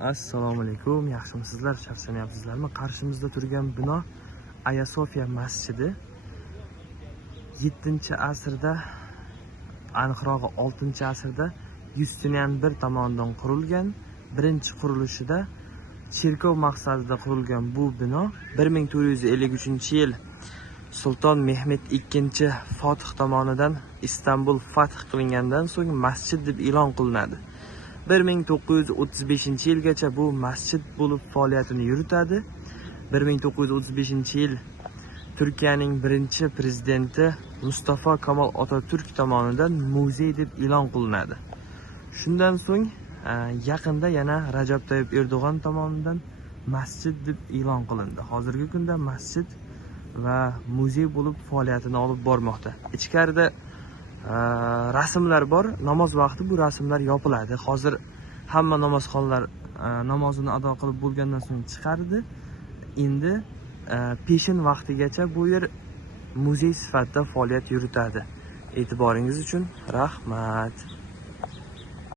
Assalomu alaykum, yaxshimisizlar, charchanyapsizlarmi? Qarshimizda turgan bino Aya Sofiya masjidi 7-asrda, aniqrog'i 6-asrda Yustinian I tomonidan qurilgan. Birinchi qurilishida cherkov maqsadida qurilgan bu bino 1453-yil Sulton Mehmet II Fotih tomonidan Istanbul fath qilingandan so'ng masjid deb e'lon qilinadi. 1935-yilgacha bu masjid bo'lib faoliyatini yuritadi. 1935-yil Turkiyaning birinchi prezidenti Mustafa Kemal Atatürk tomonidan muzey deb e'lon qilinadi. Shundan so'ng yaqinda yana Rajab Tayyip Erdo'g'on tomonidan masjid deb e'lon qilindi. Hozirgi kunda masjid va muzey bo'lib faoliyatini olib bormoqda. Ichkarida rasmlar bor. Namoz vaqti bu rasmlar yopiladi. Hozir hamma namozxonlar namozini ado qilib bo'lgandan so'ng chiqardi. Endi peshin vaqtigacha bu yer muzey sifatida faoliyat yuritadi. E'tiboringiz uchun rahmat.